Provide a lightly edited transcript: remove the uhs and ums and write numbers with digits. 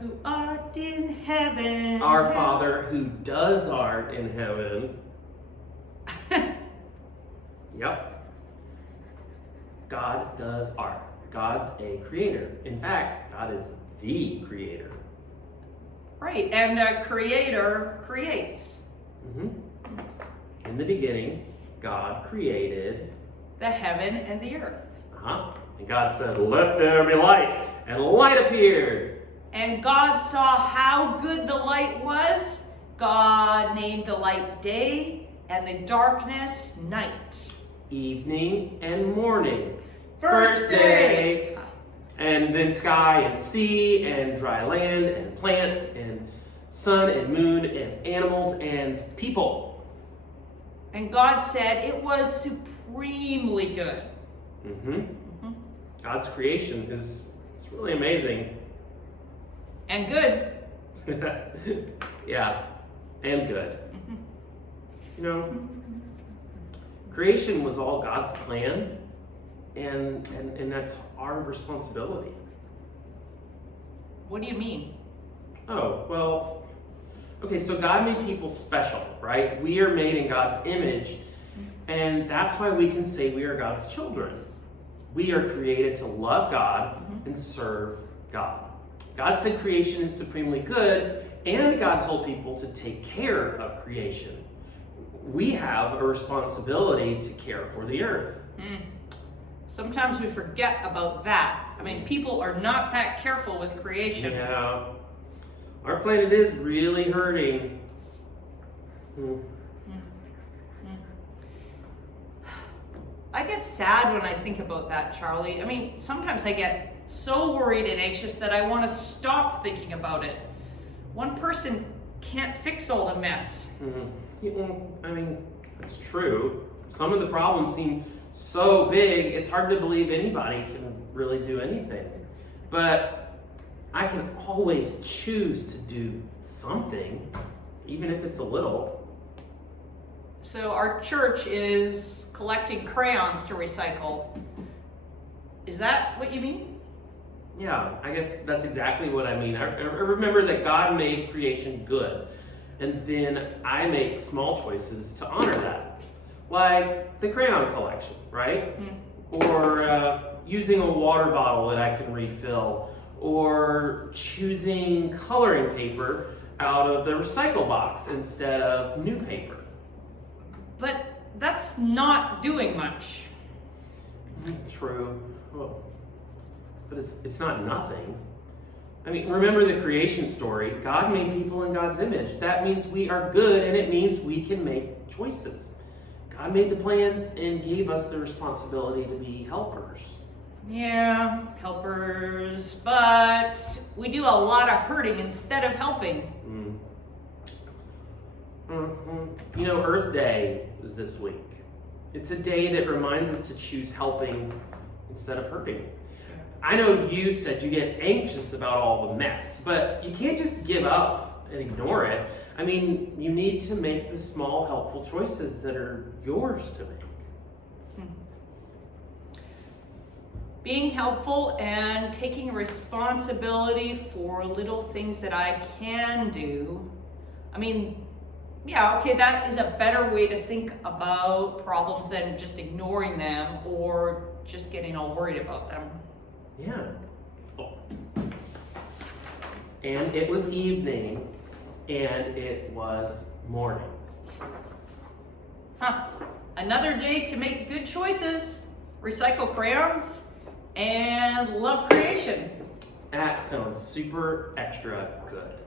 who art in heaven. Our Father who does art in heaven. Yep. God does art. God's a creator. In fact, God is the creator. Right, and a creator creates. In the beginning, God created the heaven and the earth. And God said, "Let there be light," and light appeared. And God saw how good the light was. God named the light day and the darkness night. Evening and morning. First day. And then sky and sea and dry land and plants and sun and moon and animals and people. And God said it was supremely good. God's creation is really amazing. And good. Yeah, and good. You know, creation was all God's plan, and that's our responsibility. What do you mean? Oh, well, okay, so God made people special, right? We are made in God's image, and that's why we can say we are God's children. We are created to love God and serve God. God said creation is supremely good, and God told people to take care of creation. We have a responsibility to care for the earth. Sometimes we forget about that. I mean, people are not that careful with creation. Yeah. Our planet is really hurting. I get sad when I think about that, Charlie. I mean, sometimes I get so worried and anxious that I want to stop thinking about it. One person can't fix all the mess. I mean, that's true. Some of the problems seem so big, it's hard to believe anybody can really do anything. But I can always choose to do something, even if it's a little. So our church is collecting crayons to recycle. Is that what you mean? Yeah, I guess that's exactly what I mean. I remember that God made creation good, and then I make small choices to honor that. Like the crayon collection, right? Or using a water bottle that I can refill, or choosing coloring paper out of the recycle box instead of new paper. But that's not doing much. True. Well, but it's not nothing. I mean, remember the creation story. God made people in God's image. That means we are good, and it means we can make choices. God made the plans and gave us the responsibility to be helpers. Yeah, helpers, but we do a lot of hurting instead of helping. You know, Earth Day was this week. It's a day that reminds us to choose helping instead of hurting. I know you said you get anxious about all the mess, but you can't just give up and ignore it. I mean, you need to make the small, helpful choices that are yours to make. Being helpful and taking responsibility for little things that I can do. I mean, yeah, okay, that is a better way to think about problems than just ignoring them or just getting all worried about them. Yeah. Oh. And it was evening, and it was morning. Another day to make good choices, recycle crayons, and love creation. That sounds super extra good.